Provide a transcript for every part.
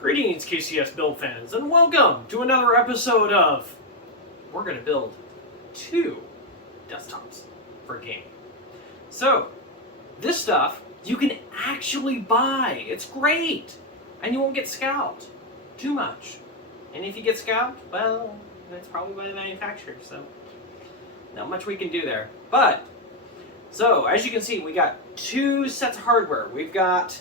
Greetings, KCS build fans, and welcome to another episode of we're going to build 2 desktops for gaming. So, this stuff you can actually buy. It's great, and you won't get scalped too much. And if you get scalped, well, that's probably by the manufacturer, so not much we can do there. But, so, as you can see, we got 2 sets of hardware. We've got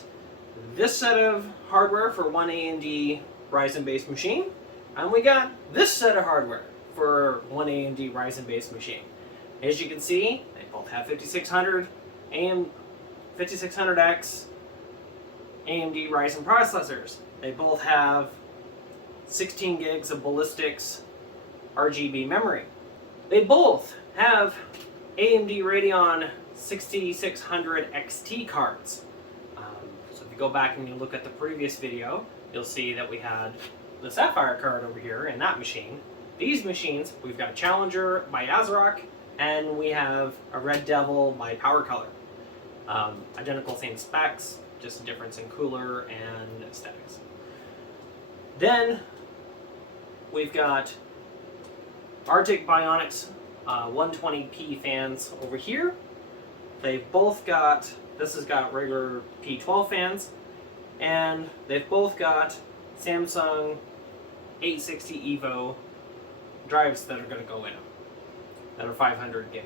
this set of hardware for one AMD Ryzen based machine, and we got this set of hardware for one AMD Ryzen based machine. As you can see, they both have 5600 5600X AMD Ryzen processors. They both have 16 gigs of Ballistix RGB memory. They both have AMD Radeon 6600 XT cards. So if you go back and you look at the previous video, you'll see that we had the Sapphire card over here in that machine. These machines, we've got a Challenger by ASUS, and we have a Red Devil by PowerColor. Identical same specs, just a difference in cooler and aesthetics. Then we've got Arctic Bionics 120p fans over here. They've both got, this has got regular P12 fans, and they've both got Samsung 860 EVO drives that are going to go in them, that are 500 gig.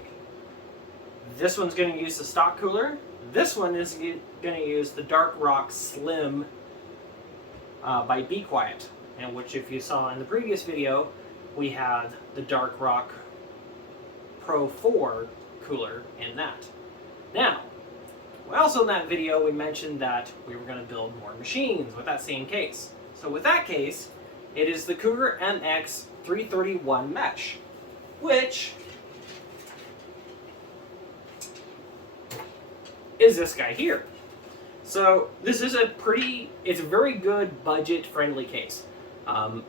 This one's going to use the stock cooler. This one is going to use the Dark Rock Slim by Be Quiet, and which, if you saw in the previous video, we had the Dark Rock Pro 4 cooler in that. Now, also in that video we mentioned that we were going to build more machines with that same case. So with that case, it is the Cougar MX 331 Mesh, which is this guy here. So this is it's a very good budget friendly case.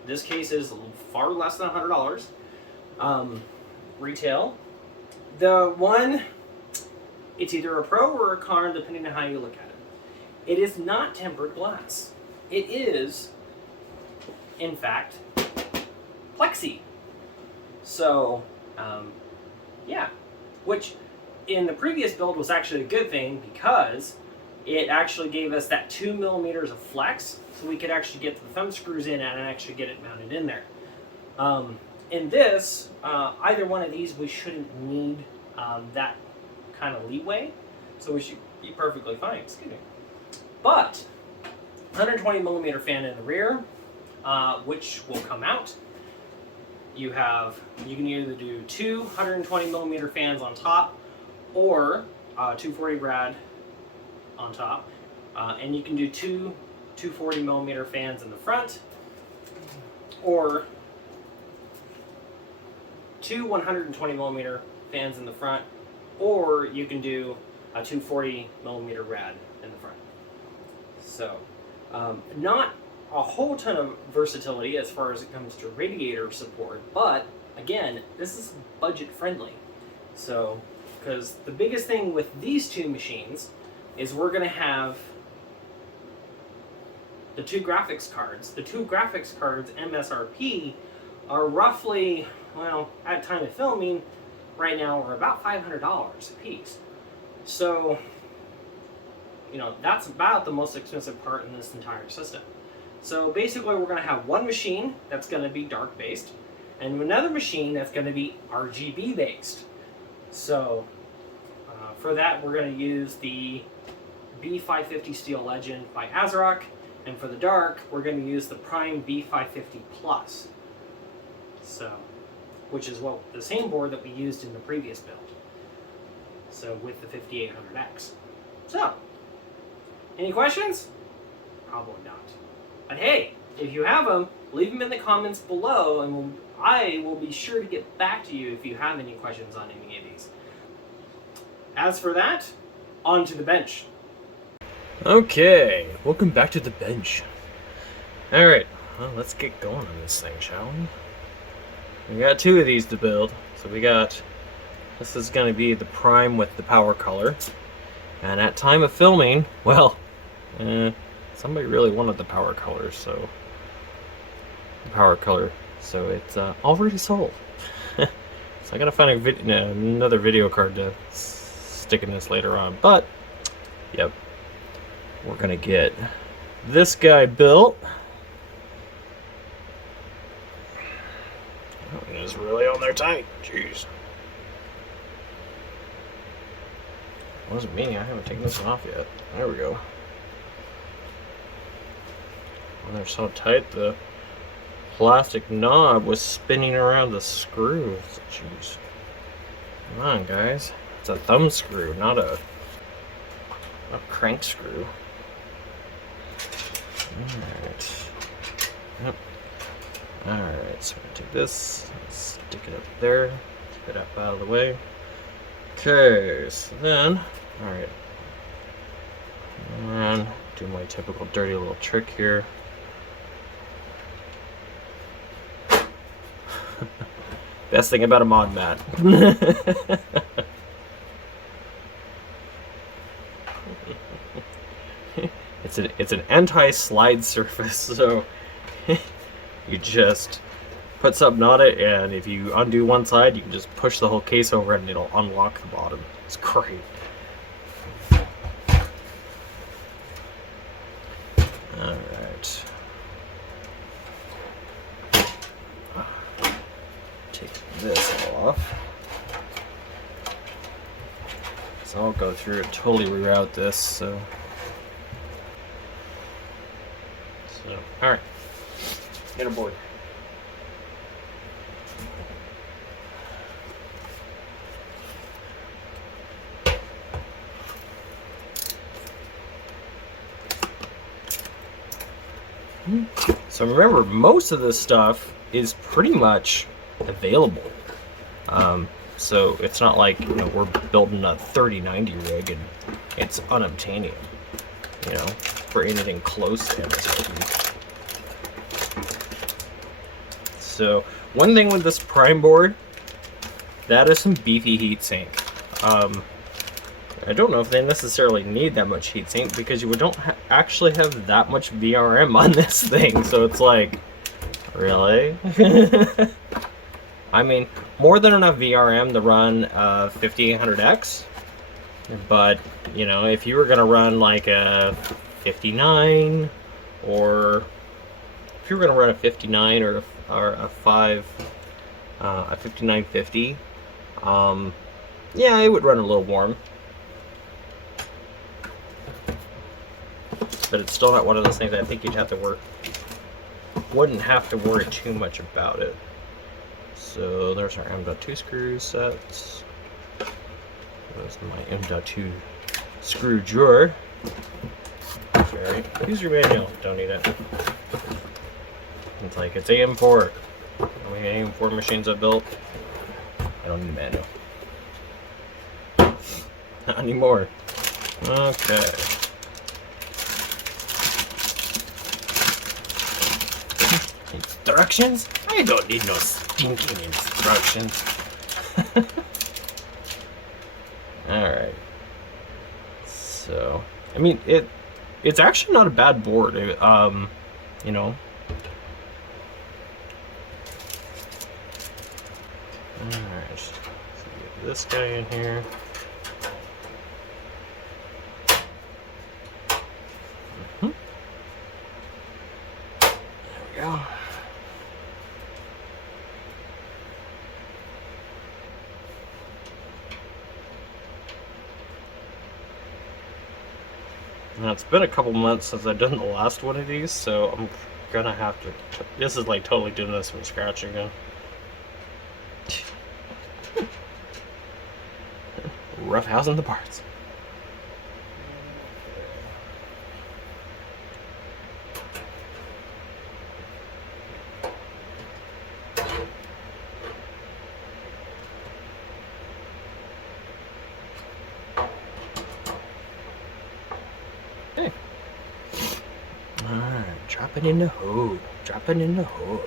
This case is far less than $100 retail. The one, it's either a Pro or a Con depending on how you look at it. It is not tempered glass. It is, in fact, plexi. So, yeah, which in the previous build was actually a good thing because it actually gave us that 2 millimeters of flex, so we could actually get the thumb screws in and actually get it mounted in there. In this, either one of these, we shouldn't need that kind of leeway, so we should be perfectly fine. Excuse me. But 120 millimeter fan in the rear, which will come out. You can either do 2 120 millimeter fans on top, or 240 rad on top, and you can do 2 240 millimeter fans in the front, or 2 120 millimeter fans in the front, or you can do a 240 millimeter rad in the front. So, not a whole ton of versatility as far as it comes to radiator support, but again, this is budget friendly. So, because the biggest thing with these 2 machines is we're going to have the 2 graphics cards. The 2 graphics cards MSRP are roughly, well, at time of filming, right now are about $500 a piece. So, you know, that's about the most expensive part in this entire system. So basically we're going to have one machine that's going to be dark based, and another machine that's going to be RGB based. So for that we're going to use the B550 Steel Legend by ASUS, and for the dark we're going to use the Prime B550 Plus. So, which is the same board that we used in the previous build. So with the 5800X. So, any questions? Probably not. But hey, if you have them, leave them in the comments below, and I will be sure to get back to you if you have any questions on any of these. As for that, on to the bench. Okay, welcome back to the bench. Alright, well, let's get going on this thing, shall we? We got 2 of these to build. So this is going to be the Prime with the PowerColor. And at time of filming, well, somebody really wanted the PowerColor, so it's already sold. So I gotta find another video card to stick in this later on. But yep, we're gonna get this guy built. Oh, it is really on there tight. Jeez. Wasn't me. I haven't taken this one off yet. There we go. Well, they're so tight, the plastic knob was spinning around the screw. Jeez. Come on, guys. It's a thumb screw, not a crank screw. Alright. Yep. Alright, so we're gonna take this, stick it up there, get it up out of the way. Okay, so then, alright. And do my typical dirty little trick here. Best thing about a mod mat. It's an anti-slide surface, so you just put something on it, and if you undo one side, you can just push the whole case over and it'll unlock the bottom. It's great. Alright. Take this off. So I'll go through and totally reroute this, so alright. Get aboard. So remember, most of this stuff is pretty much available. So it's not like, you know, we're building a 3090 rig and it's unobtainium, you know, for anything close to MSRP. So one thing with this prime board, that is some beefy heatsink. I don't know if they necessarily need that much heatsink because you don't actually have that much VRM on this thing. So it's like, really? I mean, more than enough VRM to run 5800X. But, you know, if you were going to run like a 59, or if you were going to run a 59 or a 5950, yeah, it would run a little warm. But it's still not one of those things I think you'd have to wouldn't have to worry too much about it. So there's our M.2 screw sets. There's my M.2 screw drawer. Sorry. Use your manual. Don't need it. It's like, it's AM4. How many AM4 machines I've built? I don't need a manual. Not anymore. Okay. Instructions? I don't need no stinking instructions. Alright. So, I mean, it's actually not a bad board. You know. Alright. So get this guy in here. There we go. Now, it's been a couple months since I've done the last one of these, so I'm gonna have to. This is like totally doing this from scratch again. Roughhousing the parts. Okay. Alright, dropping in the hole. Dropping in the hole.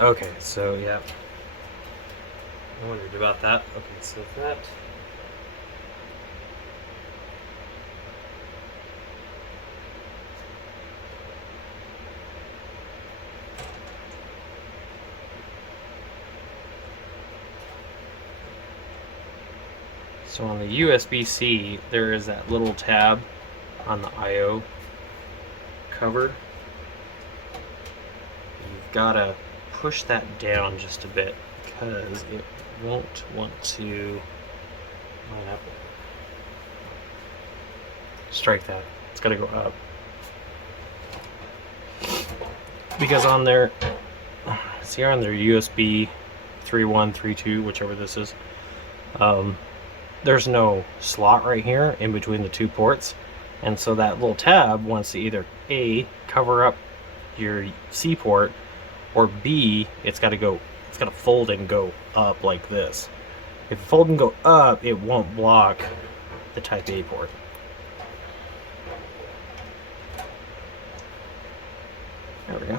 Okay, so yeah. I wondered about that. Okay, so that. So on the USB-C, there is that little tab on the I/O cover. You've got to push that down just a bit because it won't want to line up. Strike that. It's got to go up. Because on their, see on their USB 3.1, 3.2, whichever this is, there's no slot right here in between the two ports, and so that little tab wants to either A, cover up your C port, or B, it's got to fold and go up like this. If it fold and go up, it won't block the Type A port. There we go.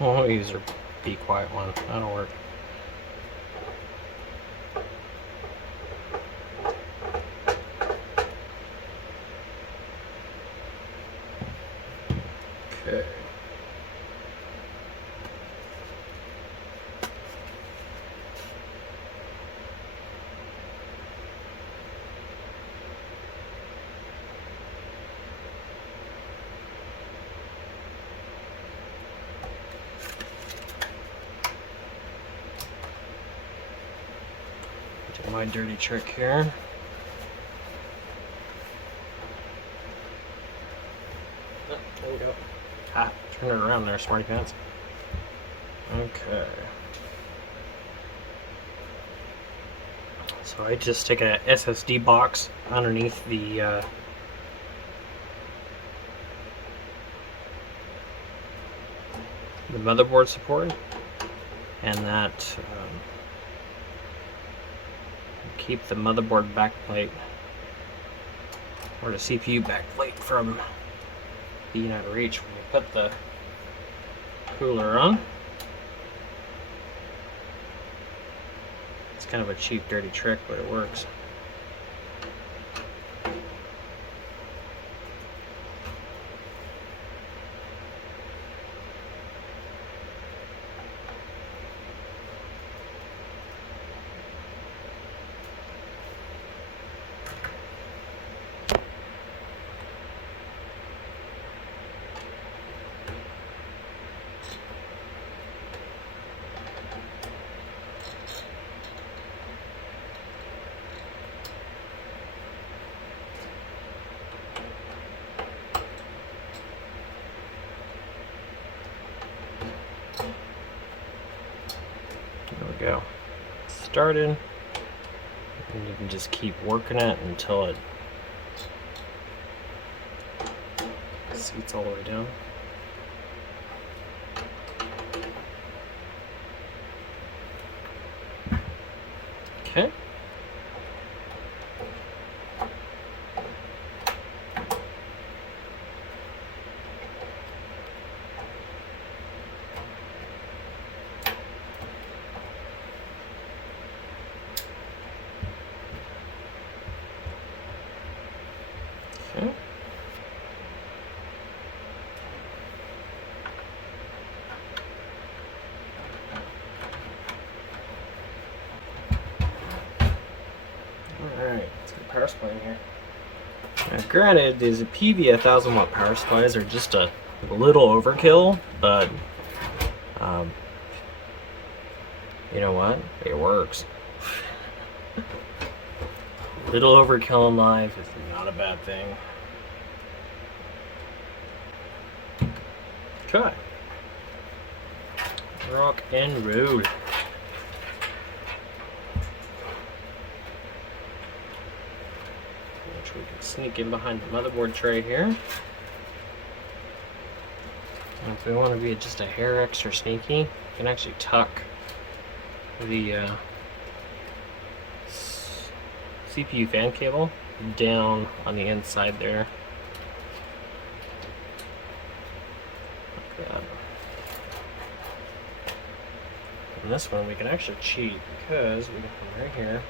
We'll use our Be Quiet one. That'll work. Okay. Do my dirty trick here. Oh, there we go. Ah, turn it around there, smarty pants. Okay. So I just stick a SSD box underneath the motherboard support, and that keep the motherboard backplate or the CPU backplate from being out of reach when you put the cooler on. It's kind of a cheap, dirty trick, but it works. There we go. Started. And you can just keep working it until it seats all the way down. Okay. Okay. Alright, let's get power supply in here. Now, granted, these Apevia 1000-watt power supplies are just a little overkill, but you know what? It works. Little overkill in life is not a bad thing. Okay. Rock and roll. Which we can sneak in behind the motherboard tray here. And if we want to be just a hair extra sneaky, we can actually tuck the CPU fan cable down on the inside there. Like that. And this one we can actually cheat because we can come right here,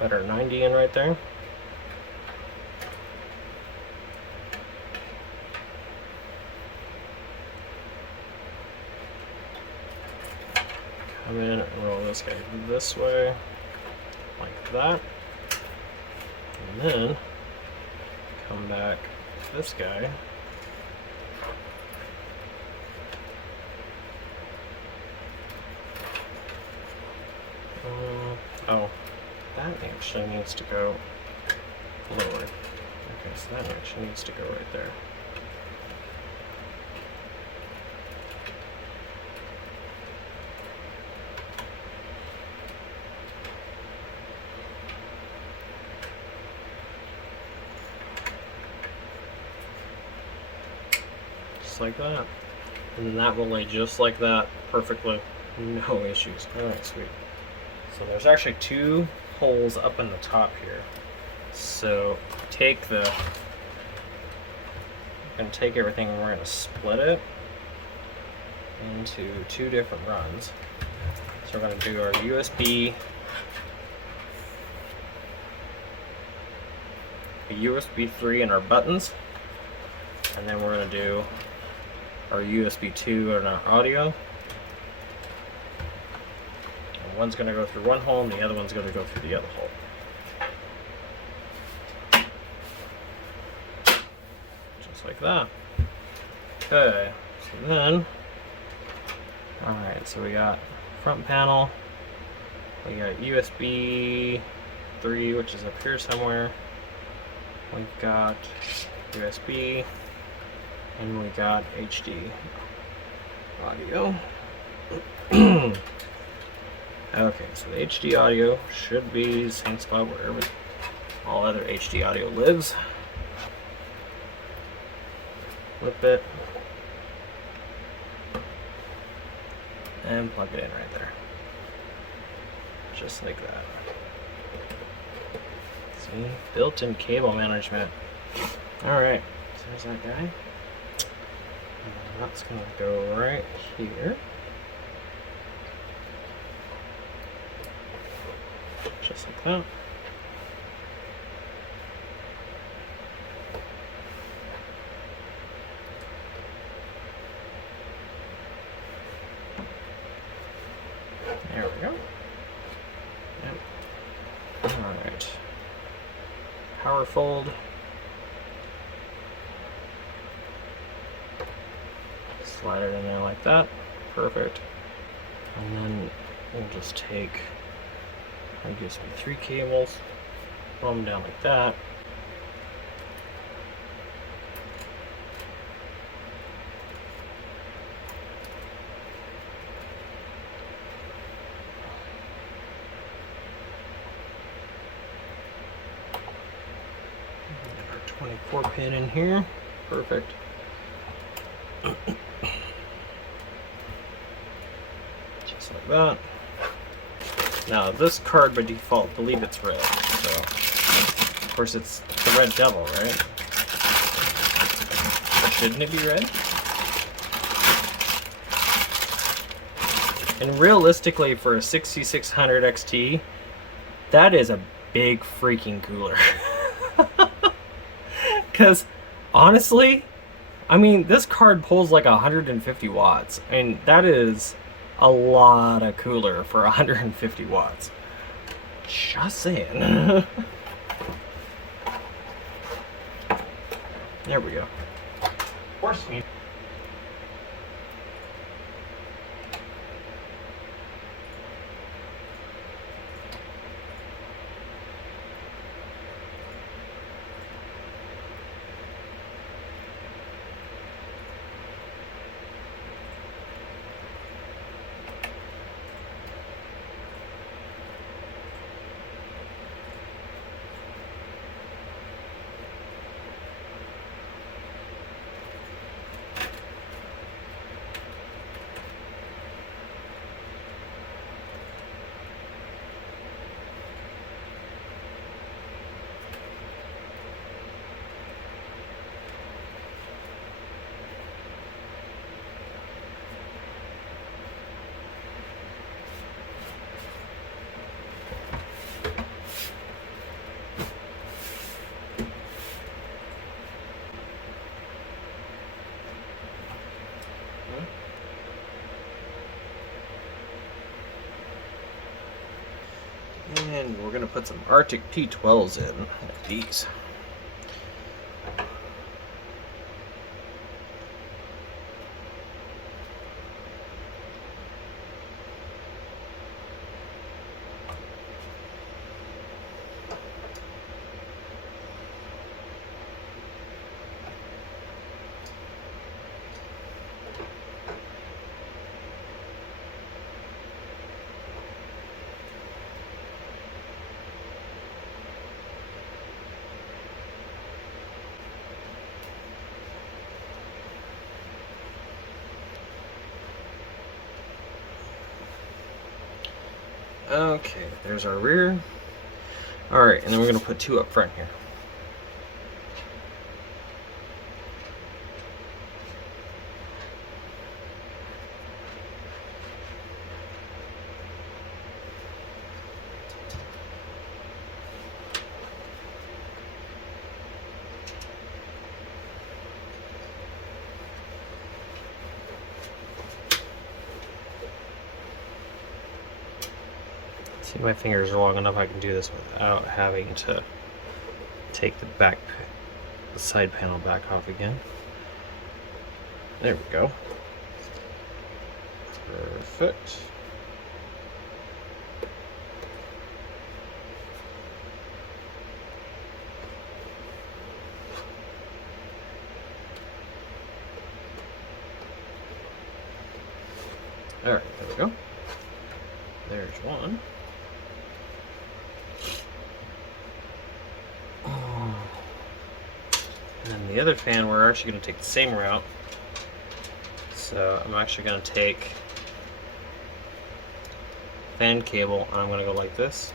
put our 90 in right there. Come in and roll this guy this way, like that. And then come back this guy. Oh, that actually needs to go lower. Okay, so that actually needs to go right there. Just like that. And then that will lay just like that, perfectly. No issues. Alright, sweet. So there's actually two holes up in the top here. So take the, we're going to take everything and we're going to split it into two different runs. So we're going to do our USB, a USB 3 and our buttons, and then we're going to do our USB 2 and our audio. One's going to go through one hole and the other one's going to go through the other hole. Just like that. Okay, so then, alright, so we got front panel, we got USB 3, which is up here somewhere, we've got USB, and we got HD audio. Okay, so the HD audio should be the same spot wherever all other HD audio lives. Flip it. And plug it in right there. Just like that. See? Built-in cable management. Alright, so there's that guy. And that's going to go right here. Just like that. There we go. Yep. Alright. Power fold. Slide it in there like that. Perfect. And then we'll just take our USB 3 cables, roll them down like that. Our 24 pin in here. Perfect. Just like that. Now this card by default, I believe it's red, so of course it's the Red Devil, right? Shouldn't it be red? And realistically, for a 6600 XT, that is a big freaking cooler. Because honestly, I mean, this card pulls like 150 watts. I mean, that is a lot of cooler for 150 watts. Just saying. There we go. Force me. And we're going to put some Arctic P12s in, like these. Okay, there's our rear. Alright, and then we're going to put two up front here. See, my fingers are long enough I can do this without having to take the side panel back off again. There we go. Perfect. Alright, there we go. There's one. And the other fan, we're actually going to take the same route. So I'm actually going to take fan cable and I'm going to go like this.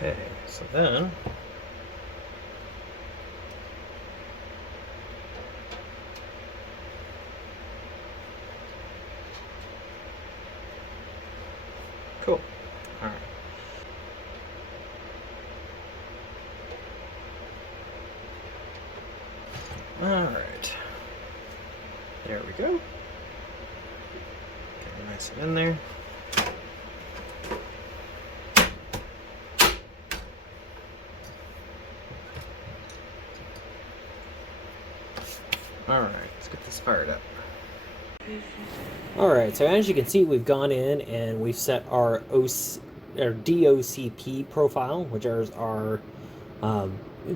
Okay, so then cool. All right. All right. There we go. Get it nice and in there. Alright, let's get this fired up. Alright, so as you can see, we've gone in and we've set our DOCP profile, which is our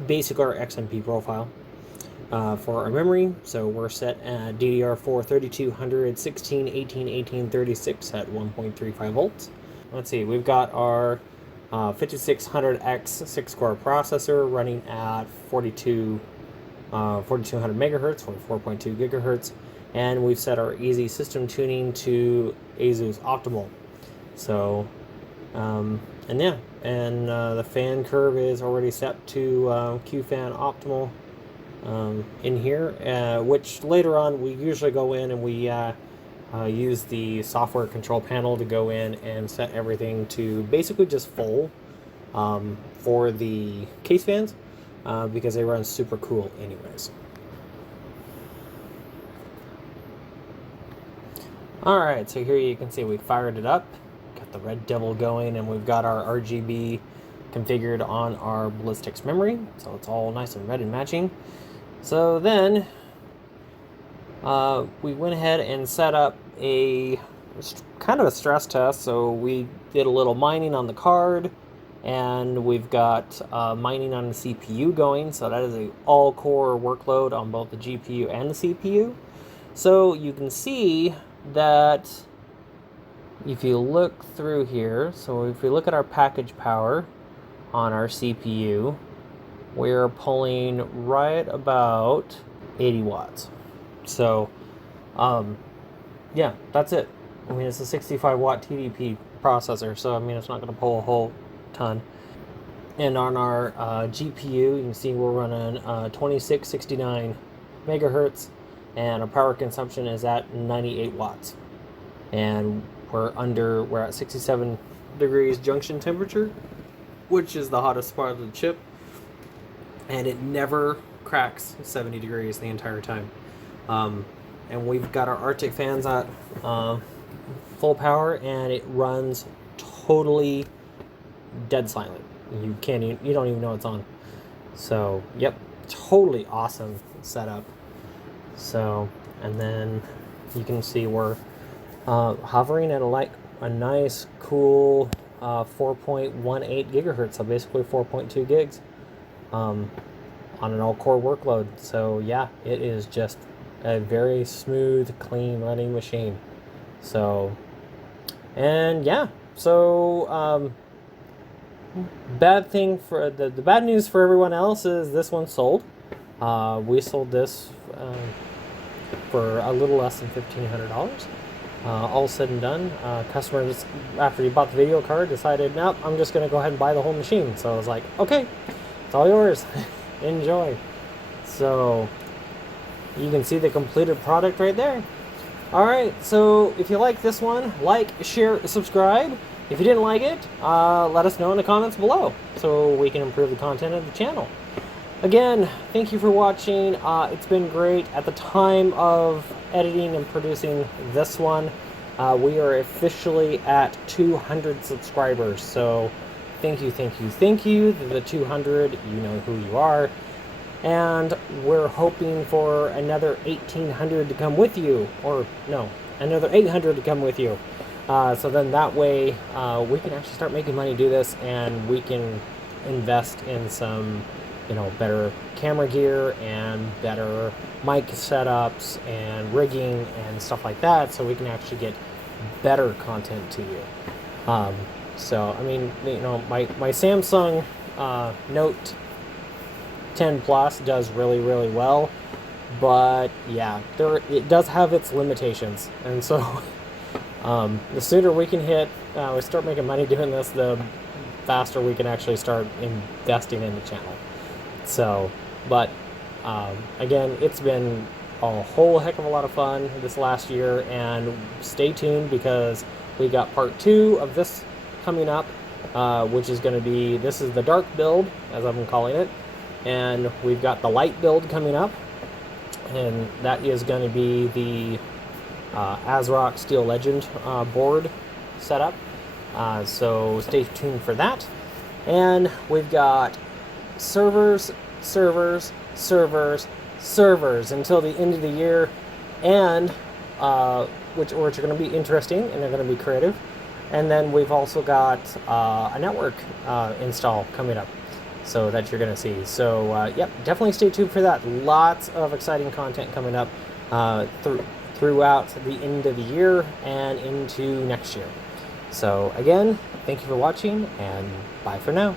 basic our XMP profile for our memory. So we're set at DDR4 3200, 16, 18, 18, 36 at 1.35 volts. Let's see, we've got our 5600X 6-core processor running at 4200 megahertz or 4.2 gigahertz, and we've set our easy system tuning to ASUS optimal. So the fan curve is already set to QFan optimal in here, which later on we usually go in and we use the software control panel to go in and set everything to basically just full for the case fans. Because they run super cool anyways. Alright, so here you can see we fired it up, got the red devil going, and we've got our RGB configured on our Ballistix memory, so it's all nice and red and matching. So then we went ahead and set up a kind of a stress test. So we did a little mining on the card, and we've got mining on the CPU going. So that is a all-core workload on both the GPU and the CPU. So you can see that if you look through here, so if we look at our package power on our CPU, we're pulling right about 80 watts. So, yeah, that's it. I mean, it's a 65 watt TDP processor, so I mean, it's not going to pull a whole ton. And on our GPU, you can see we're running 2669 megahertz, and our power consumption is at 98 watts. And we're at 67 degrees junction temperature, which is the hottest part of the chip, and it never cracks 70 degrees the entire time. And we've got our Arctic fans at full power, and it runs totally dead silent. You don't even know it's on. So, yep, totally awesome setup. So, and then you can see we're hovering at a nice, cool 4.18 gigahertz, so basically 4.2 gigs on an all-core workload. So yeah, it is just a very smooth, clean running machine. So, and yeah, so bad thing for the bad news for everyone else is this one sold. We sold this for a little less than $1,500. All said and done, customer just, after he bought the video card, decided, nope, I'm just going to go ahead and buy the whole machine. So I was like, okay, it's all yours. Enjoy. So you can see the completed product right there. All right, so if you like this one, like, share, subscribe. If you didn't like it, let us know in the comments below so we can improve the content of the channel. Again, thank you for watching. It's been great. At the time of editing and producing this one, we are officially at 200 subscribers. So thank you. The 200, you know who you are. And we're hoping for another 1,800 to come with you. Or no, another 800 to come with you. So then that way we can actually start making money do this, and we can invest in some better camera gear and better mic setups and rigging and stuff like that, so we can actually get better content to you. So I mean, my Samsung Note 10 Plus does really well, but yeah, it does have its limitations, and so the sooner we can we start making money doing this, the faster we can actually start investing in the channel. So, but again, it's been a whole heck of a lot of fun this last year, and stay tuned because we got part 2 of this coming up, which is going to be, this is the dark build, as I've been calling it, and we've got the light build coming up, and that is going to be the ASRock Steel Legend board setup. So stay tuned for that. And we've got servers until the end of the year, and which are going to be interesting, and they're going to be creative. And then we've also got a network install coming up, so that you're going to see. So yep, definitely stay tuned for that. Lots of exciting content coming up throughout the end of the year and into next year. So again, thank you for watching, and bye for now.